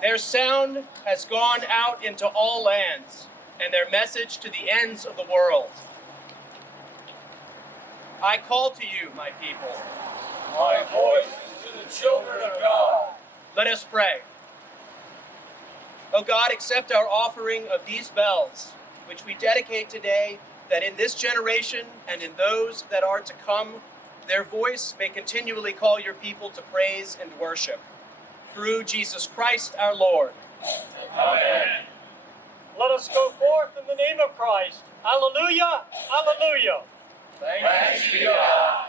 Their sound has gone out into all lands, and their message to the ends of the world. I call to you, my people. My voice is to the children of God. Let us pray. O God, accept our offering of these bells, which we dedicate today, that in this generation and in those that are to come, their voice may continually call your people to praise and worship. Through Jesus Christ our Lord. Amen. Let us go forth in the name of Christ. Alleluia, alleluia. Thanks be to God.